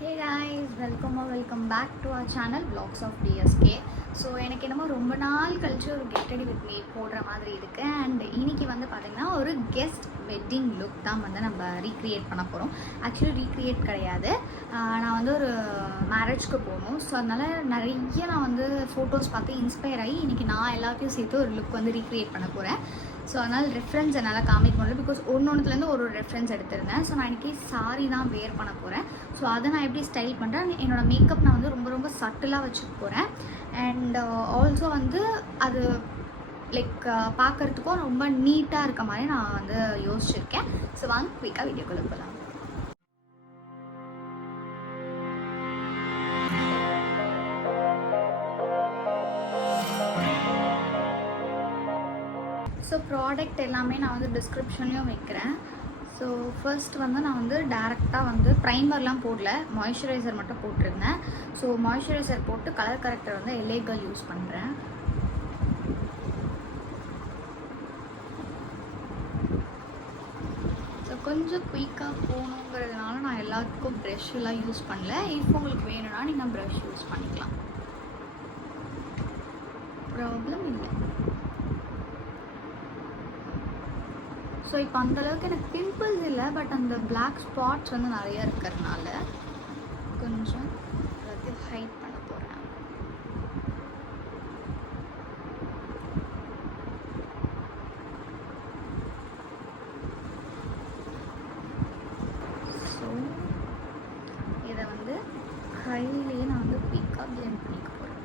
Hey guys, welcome back to our channel Vlogs of DSK. So எனக்கு என்னமோ ரொம்ப நாள் கழிச்சு ஒரு கெட் ரெடி வித் மீ போடுற மாதிரி இருக்குது. அண்ட் இன்னைக்கு வந்து பார்த்திங்கன்னா ஒரு கெஸ்ட் வெட்டிங் லுக் தான் வந்து நம்ம ரீக்ரியேட் பண்ண போகிறோம். ஆக்சுவலி ரீக்ரியேட் கிடையாது, நான் வந்து ஒரு மேரேஜ்க்கு போகணும். ஸோ அதனால் நிறைய நான் வந்து ஃபோட்டோஸ் பார்த்து இன்ஸ்பயர் ஆகி இன்றைக்கி நான் எல்லாத்தையும் சேர்த்து ஒரு லுக் வந்து ரீக்ரியேட் பண்ண போகிறேன். ஸோ அதனால் ரெஃபரன்ஸ் என்னால் காமிக்க முடியல, பிகாஸ் ஒன்றுலேருந்து ஒரு ரெஃபரன்ஸ் எடுத்திருந்தேன். ஸோ நான் இன்றைக்கி சாரி தான் வேர் பண்ண போகிறேன். ஸோ அதை நான் எப்படி ஸ்டைல் பண்ணுறேன், என்னோடய மேக்கப் நான் வந்து ரொம்ப ரொம்ப சட்டிலாக வச்சுக்க போகிறேன். அண்ட் ஆல்சோ வந்து அது லைக் பார்க்குறதுக்கும் ரொம்ப நீட்டாக இருக்க மாதிரி நான் வந்து யோசிச்சுருக்கேன். ஸோ வாங்க குயிக்காக வீடியோக்குள்ளே போகலாம். ஸோ ப்ராடக்ட் எல்லாமே நான் வந்து டிஸ்கிரிப்ஷன்லேயும் வைக்கிறேன். ஸோ ஃபர்ஸ்ட் வந்து நான் வந்து டேரெக்டாக வந்து ப்ரைமர்லாம் போடல, மாய்ஸ்சரைசர் மட்டும் போட்டிருந்தேன். ஸோ மாய்ஸ்சரைசர் போட்டு கலர் கரெக்டர் வந்து LA Girl யூஸ் பண்ணுறேன். ஸோ கொஞ்சம் குயிக்காக போகணுங்கிறதுனால நான் எல்லாத்துக்கும் ப்ரெஷ்ஷெலாம் யூஸ் பண்ணல. இப்போ உங்களுக்கு வேணும்னா நீங்கள் ப்ரஷ் யூஸ் பண்ணிக்கலாம், ப்ராப்ளம் இல்லை. ஸோ இப்போ அந்தளவுக்கு எனக்கு பிம்பிள்ஸ் இல்லை, பட் அந்த பிளாக் ஸ்பாட்ஸ் வந்து நிறைய இருக்கிறதுனால கொஞ்சம் எல்லாத்தையும் ஹைட் பண்ண போகிறேன். ஸோ இதை வந்து கையிலேயே நான் வந்து குயிக்காக பிளெண்ட் பண்ணிக்க போகிறேன்.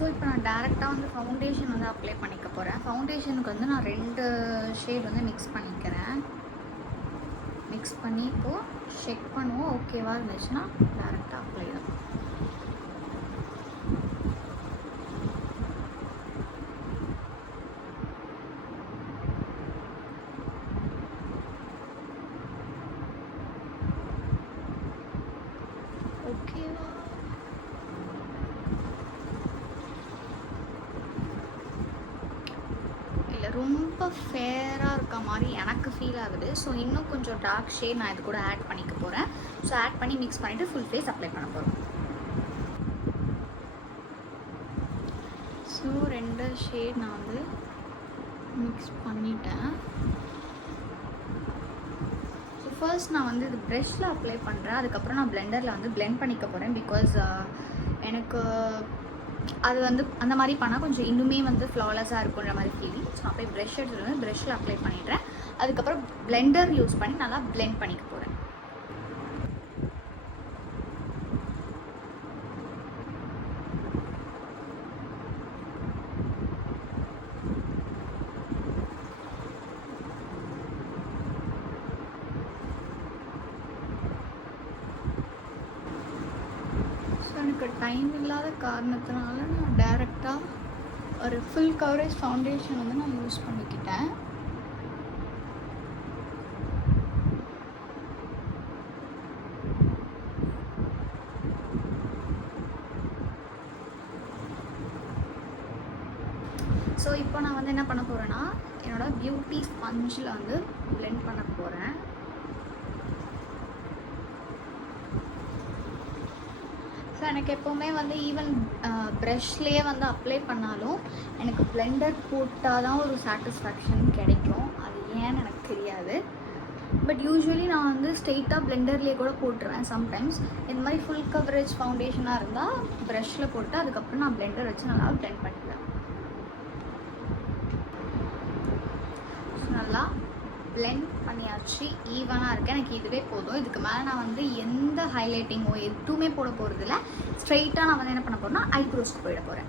ஸோ இப்போ நான் டேரெக்டாக வந்து ஃபவுண்டேஷன் வந்து அப்ளை பண்ணிக்க போகிறேன். ஃபவுண்டேஷனுக்கு வந்து நான் 2 ஷேட் வந்து மிக்ஸ் பண்ணிக்கிறேன். மிக்ஸ் பண்ணி இப்போது செக் பண்ணுவோம், ஓகேவா இருந்துச்சுன்னா டேரெக்டாக அப்ளை தான். ஓகேவா? ரொம்ப ஃபேராக இருக்க மாதிரி எனக்கு ஃபீல் ஆகுது. ஸோ இன்னும் கொஞ்சம் டார்க் ஷேட் நான் இது கூட ஆட் பண்ணிக்க போகிறேன். ஸோ ஆட் பண்ணி மிக்ஸ் பண்ணிவிட்டு ஃபுல் ஃபேஸ் அப்ளை பண்ண போகிறோம். ஸோ 2 ஷேட் நான் வந்து மிக்ஸ் பண்ணிட்டேன். ஸோ ஃபர்ஸ்ட் நான் வந்து இது ப்ரெஷ்ஷில் அப்ளை பண்ணுறேன், அதுக்கப்புறம் நான் பிளெண்டரில் வந்து பிளெண்ட் பண்ணிக்க போகிறேன். பிகாஸ் எனக்கு அது வந்து அந்த மாதிரி பண்ணால் கொஞ்சம் இன்னுமே வந்து ஃப்ளாலெஸ்ஸாக இருக்குன்ற மாதிரி ஃபீலிங். ஸோ நான் போய் ப்ரெஷ் எடுத்துகிட்டு வந்து ப்ரெஷ்ஷில் அப்ளை பண்ணிடுறேன். அதுக்கப்புறம் பிளெண்டர் யூஸ் பண்ணி நல்லா பிளெண்ட் பண்ணிக்க போகிறேன். எனக்கு டைம் இல்லாத காரணத்தினால நான் டைரெக்டாக ஒரு ஃபுல் கவரேஜ் ஃபவுண்டேஷன் வந்து நான் யூஸ் பண்ணிக்கிட்டேன். ஸோ இப்போ நான் வந்து என்ன பண்ண போகிறேன்னா என்னோடய பியூட்டி ஸ்பஞ்சில் வந்து பிளெண்ட் பண்ண போகிறேன். ஸோ எனக்கு எப்போவுமே வந்து ஈவன் ப்ரஷ்லேயே வந்து அப்ளை பண்ணாலும் எனக்கு பிளெண்டர் போட்டால் தான் ஒரு சாட்டிஸ்ஃபேக்ஷன் கிடைக்கும். அது ஏன்னு எனக்கு தெரியாது. பட் யூஸ்வலி நான் வந்து ஸ்ட்ரெயிட்டாக பிளெண்டர்லேயே கூட போட்டுருவேன். சம்டைம்ஸ் இந்த மாதிரி ஃபுல் கவரேஜ் ஃபவுண்டேஷனாக இருந்தால் ப்ரஷ்ஷில் போட்டு அதுக்கப்புறம் நான் பிளெண்டர் வச்சு நல்லா பிளெண்ட் பண்ணிடுவேன். ஸோ நல்லா பிளெண்ட் பண்ணியாச்சு, ஈவனாக இருக்குது. எனக்கு இதுவே போதும். இதுக்கு மேலே நான் வந்து எந்த ஹைலைட்டிங்கோ எதுவுமே போட போகிறதில்ல. ஸ்ட்ரெயிட்டாக நான் வந்து என்ன பண்ண போகிறேன்னா ஐப்ரோஸ்க்கு போயிட போகிறேன்.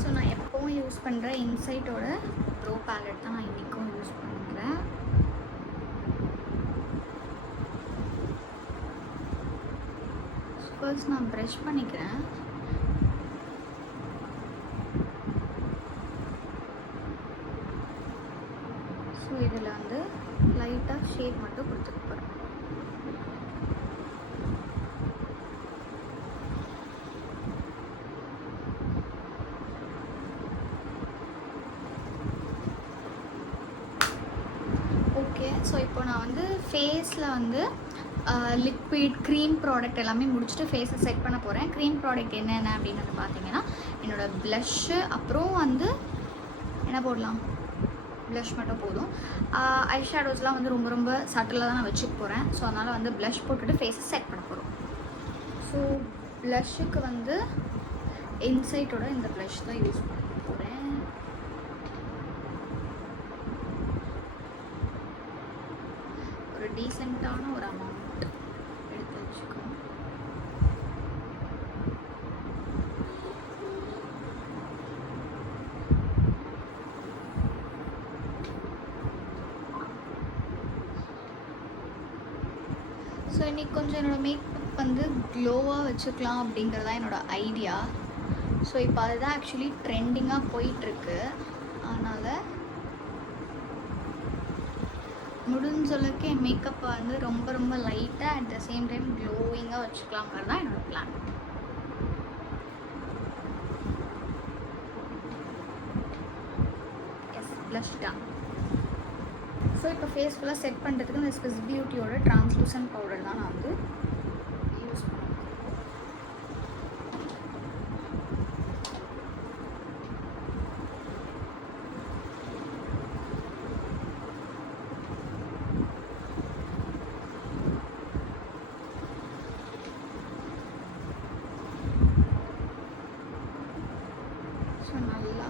ஸோ நான் எப்போவும் யூஸ் பண்ணுற இன்சைட்டோட ப்ரோ பேலட் தான் நான் இன்றைக்கும் யூஸ் பண்ணுறேன். ஃபர்ஸ்ட் நான் ப்ரஷ் பண்ணிக்கிறேன். ஸோ இதில் வந்து லைட்டாக ஷேட் மட்டும் கொடுத்துட்டு போகிறேன். ஸோ இப்போ நான் வந்து ஃபேஸில் வந்து லிக்விட் க்ரீம் ப்ராடக்ட் எல்லாமே முடிச்சுட்டு ஃபேஸை செட் பண்ண போகிறேன். க்ரீம் ப்ராடக்ட் என்னென்ன அப்படின்னு வந்து பார்த்தீங்கன்னா, என்னோடய ப்ளஷ்ஷு, அப்புறம் வந்து என்ன போடலாம், ப்ளஷ் மட்டும் போதும். ஐ ஷேடோஸ்லாம் வந்து ரொம்ப ரொம்ப சட்டிலாக தான் நான் வச்சுக்க போகிறேன். ஸோ அதனால் வந்து ப்ளஷ் போட்டுட்டு ஃபேஸை செட் பண்ண போகிறோம். ஸோ ப்ளஷ்ஷுக்கு வந்து இன்சைட்டோட இந்த ப்ளஷ் தான் யூஸ் பண்ண போகிறேன். ஒரு டீசெண்டான ஒரு அமௌண்ட் எடுத்து வச்சுக்கோங்க. ஸோ இன்றைக்கி கொஞ்சம் என்னோடய மேக்கப் வந்து க்ளோவாக வச்சுக்கலாம் அப்படிங்கிறதா என்னோடய ஐடியா. ஸோ இப்போ அதுதான் ஆக்சுவலி ட்ரெண்டிங்காக போயிட்டுருக்கு. அதனால் முடிஞ்சளவுக்கு என் மேக்கப்பை வந்து ரொம்ப ரொம்ப லைட்டாக அட் த சேம் டைம் க்ளோவிங்காக வச்சுக்கலாங்கிறது தான் என்னோடய plan. Yes, blush done. So இப்போ ஃபேஸ் ஃபுல்லாக செட் பண்ணுறதுக்கு இந்த ஸ்விஸ் பியூட்டியோட ட்ரான்ஸ்லூசன்ட் பவுடர் தான் நான் வந்து யூஸ் பண்ணுவேன். ஸோ நல்லா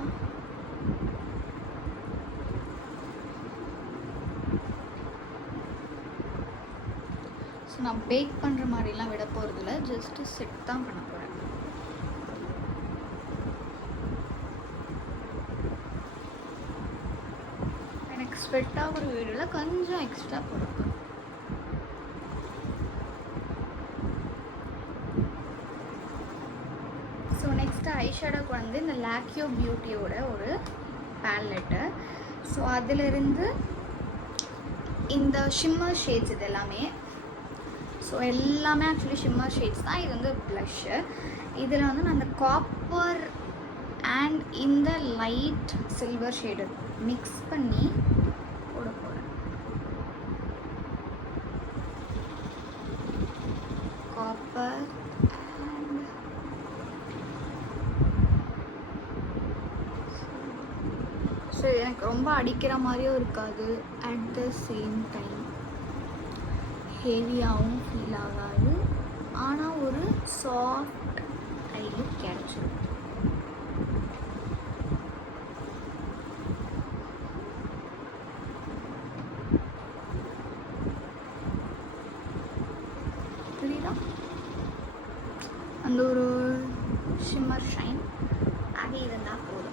ஸோ நான் பேக் பண்ணுற மாதிரிலாம் விட போகிறதில்ல, ஜஸ்ட்டு செட் தான் பண்ண போகிறேன். எனக்கு ஸ்வெட் ஆகிற வீடியோவில் கொஞ்சம் எக்ஸ்ட்ரா போடுறேன். ஸோ நெக்ஸ்ட்டு ஐஷேடோக்கு வந்து இந்த லாக்யோ பியூட்டியோட ஒரு பேலெட்டு. ஸோ அதிலிருந்து இந்த ஷிம்மர் ஷேட்ஸ் இது எல்லாமே, ஸோ எல்லாமே ஆக்சுவலி ஷிம்மர் ஷேட்ஸ் தான். இது வந்து ப்ளஷ்ஷு. இதில் வந்து நான் அந்த காப்பர் அண்ட் இந்த லைட் சில்வர் ஷேடு மிக்ஸ் பண்ணி போட போகிறேன். காப்பர் அண்ட் ஸோ எனக்கு ரொம்ப அடிக்கிற மாதிரியும் இருக்காது, அட் த சேம் டைம் ஹெவியாகவும் ஃபீல் ஆகாது. ஆனால் ஒரு சாஃப்ட் ஐ லுக் கிடைச்சிடும். புரியுதா? அந்த ஒரு ஷிம்மர் ஷைன் அது இருந்தால் போதும்.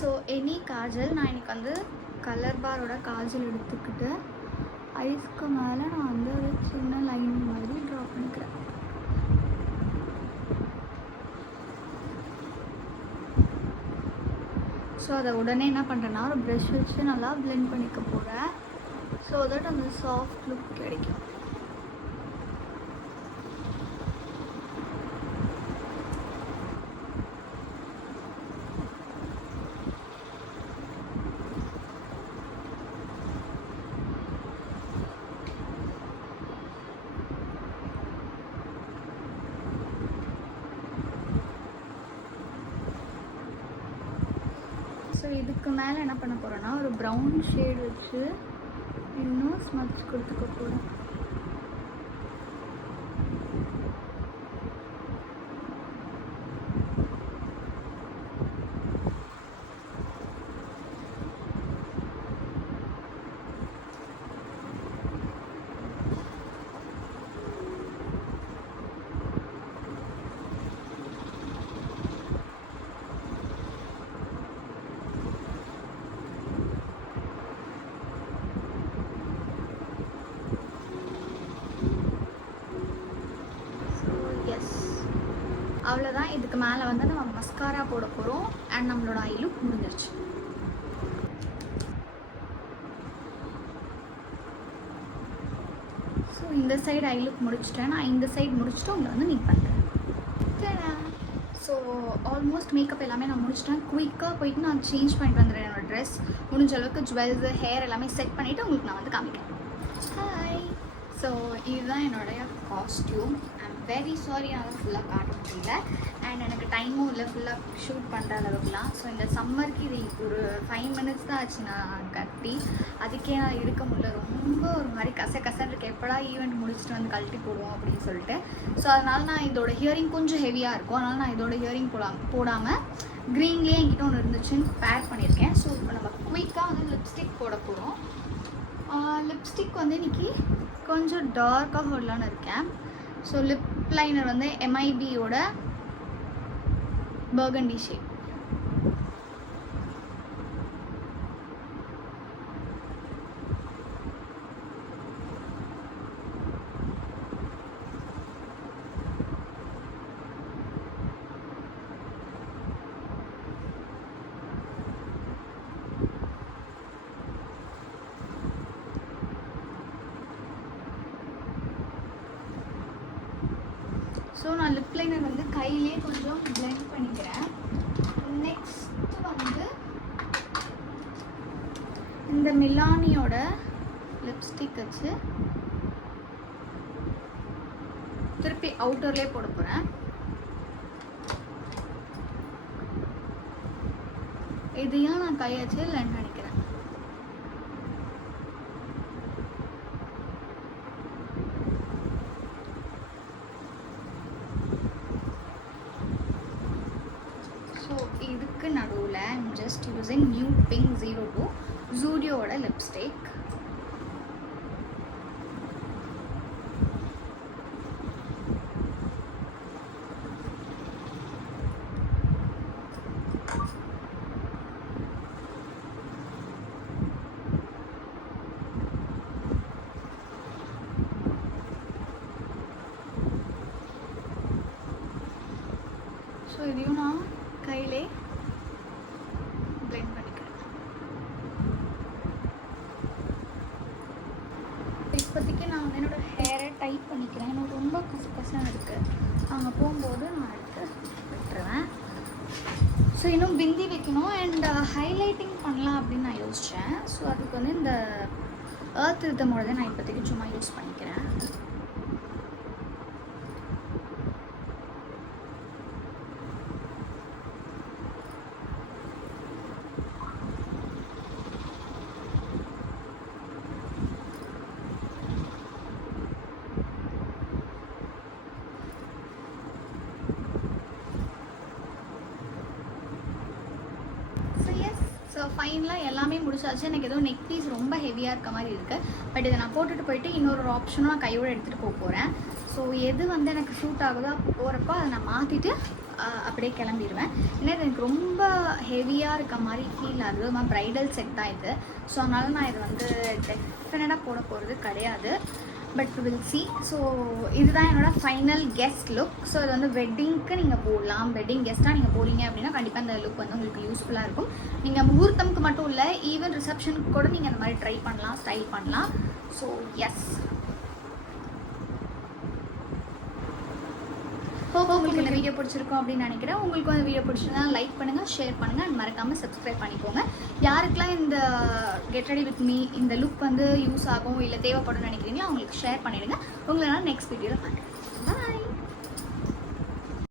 ஸோ எனி காஜல் நான் இன்றைக்கி வந்து கலர் பாரோட காஜல் எடுத்துக்கிட்டு ஐஸ்க்கு மேலே நான் வந்து ஒரு சின்ன லைன் மாதிரி ட்ரா பண்ணிக்கிறேன். ஸோ அதை உடனே என்ன பண்ணுறேன்னா ஒரு ப்ரஷ் வச்சு நல்லா பிளெண்ட் பண்ணிக்க போகிறேன். ஸோ தட் அந்த சாஃப்ட் லுக் கிடைக்கும். ஸோ இதுக்கு மேலே என்ன பண்ண போகிறேன்னா ஒரு ப்ரௌன் ஷேட் வச்சு இன்னும் ஸ்மச் கொடுத்துக்க போகிறேன். அவ்வளோதான். இதுக்கு மேலே வந்து நம்ம மஸ்காரா போட போகிறோம் அண்ட் நம்மளோட ஐ லுக் முடிஞ்சிருச்சு. ஸோ இந்த சைடு ஐ லுக் முடிச்சிட்டேன். நான் இந்த சைடு முடிச்சுட்டு உங்களை வந்து மீட் பண்ணுறேன். ஸோ ஆல்மோஸ்ட் மேக்கப் எல்லாமே நான் முடிச்சிட்டேன். குயிக்காக போயிட்டு நான் சேஞ்ச் பண்ணிட்டு வந்துடுறேன். என்னோடய ட்ரெஸ் முடிஞ்ச அளவுக்கு ஜுவல்ஸு ஹேர் எல்லாமே செட் பண்ணிவிட்டு உங்களுக்கு நான் வந்து காமிக்கிறேன். ஹாய். ஸோ இதுதான் என்னுடைய காஸ்டியூம். ஐம் வெரி சாரி என்னால் ஃபுல்லாக காட்ட முடியல. அண்ட் எனக்கு டைமும் இல்லை ஃபுல்லாக ஷூட் பண்ணுற அளவுக்குலாம். ஸோ இந்த சம்மருக்கு இது ஒரு 5 minutes தான் ஆச்சு நான் கட்டி. அதுக்கே நான் இருக்க முடியல. ரொம்ப ஒரு மாதிரி கசன்னு இருக்கு. எப்படா ஈவெண்ட் முடிச்சுட்டு வந்து கழட்டி போடுவோம் அப்படின்னு சொல்லிட்டு. ஸோ அதனால் நான் இதோட ஹியரிங் கொஞ்சம் ஹெவியாக இருக்கும். அதனால் நான் இதோட ஹியரிங் போடாமல் க்ரீன்லேயே என்கிட்ட ஒன்று இருந்துச்சுன்னு பேர் பண்ணியிருக்கேன். ஸோ இப்போ நம்ம குயிக்காக வந்து லிப்ஸ்டிக் போட போகிறோம். லிப்ஸ்டிக் வந்து இன்றைக்கி கொஞ்சம் டார்க்காக போடலான்னு இருக்கேன். ஸோ லிப் லைனர் வந்து MIBயோட பர்கண்டி ஷேட். ஸோ நான் லிப் லைனர் வந்து கையிலே கொஞ்சம் பிளெண்ட் பண்ணிக்கிறேன். நெக்ஸ்ட் வந்து இந்த மிலானியோட லிப்ஸ்டிக் வச்சு திருப்பி அவுட்டர்லேயே போட போகிறேன். இதையும் நான் கையை வச்சு பிளெண்ட் பண்ணிக்கிறேன். இதுக்கு நடுவில் I'm just using new pink 02 ஜூடியோட லிப்ஸ்டிக். ஸோ இதையும் நான் கையிலே பிளெண்ட் பண்ணிக்கிறேன். இப்போதைக்கு நான் வந்து என்னோடய ஹேரை டைட் பண்ணிக்கிறேன். எனக்கு ரொம்ப கசன்னு இருக்குது. அங்கே போகும்போது நான் எடுத்து விட்டுருவேன். ஸோ இன்னும் பிந்தி வைக்கணும் அண்ட் ஹைலைட்டிங் பண்ணலாம் அப்படின்னு நான் யோசித்தேன். ஸோ அதுக்கு வந்து இந்த எர்த் ரிதமோட தான் நான் இப்போதைக்கு சும்மா யூஸ் பண்ணிக்கிறேன். ஸோ ஃபைனலாக எல்லாமே முடிச்சாச்சு. எனக்கு ஏதோ நெக் பீஸ் ரொம்ப ஹெவியாக இருக்க மாதிரி இருக்குது. பட் இதை நான் போட்டுட்டு போயிட்டு இன்னொரு ஆப்ஷனும் நான் கையோடு எடுத்துகிட்டு போக போகிறேன். ஸோ எது வந்து எனக்கு ஷூட் ஆகுதோ போகிறப்போ அதை நான் மாற்றிட்டு அப்படியே கிளம்பிடுவேன். ஏன்னா இது எனக்கு ரொம்ப ஹெவியாக இருக்க மாதிரி ஃபீல் ஆகுது. ஒரு மாதிரி ப்ரைடல் செட் தான் இது. ஸோ அதனால் நான் இது வந்து டெஃபினட்டாக போட போகிறது கிடையாது. But will see. ஸோ இதுதான் என்னோடய ஃபைனல் கெஸ்ட் லுக். ஸோ இது வந்து வெட்டிங்க்கு நீங்கள் போடலாம். வெட்டிங் கெஸ்ட்டாக நீங்கள் போகிறீங்க அப்படின்னா கண்டிப்பாக இந்த லுக் வந்து உங்களுக்கு யூஸ்ஃபுல்லாக இருக்கும். நீங்கள் முகூர்த்தமுக்கு மட்டும் இல்லை, ஈவன் ரிசப்ஷனுக்கு கூட நீங்கள் அந்த மாதிரி ட்ரை பண்ணலாம், ஸ்டைல் பண்ணலாம். ஸோ எஸ், ஹோப் உங்களுக்கு இந்த வீடியோ பிடிச்சிருக்கும் அப்படின்னு நினைக்கிறேன். உங்களுக்கு வந்து வீடியோ பிடிச்சிருந்தா லைக் பண்ணுங்கள், ஷேர் பண்ணுங்கள் அண்ட் மறக்காமல் சப்ஸ்கிரைப் பண்ணிக்கோங்க. யாருக்கெல்லாம் இந்த கெட் ரெடி வித் மீ இந்த லுக் வந்து யூஸ் ஆகும் இல்லை தேவைப்படும் நினைக்கிறீங்களோ அவங்களுக்கு ஷேர் பண்ணிவிடுங்க. உங்களை நான் நெக்ஸ்ட் வீடியோவில் பார்க்குறேன்.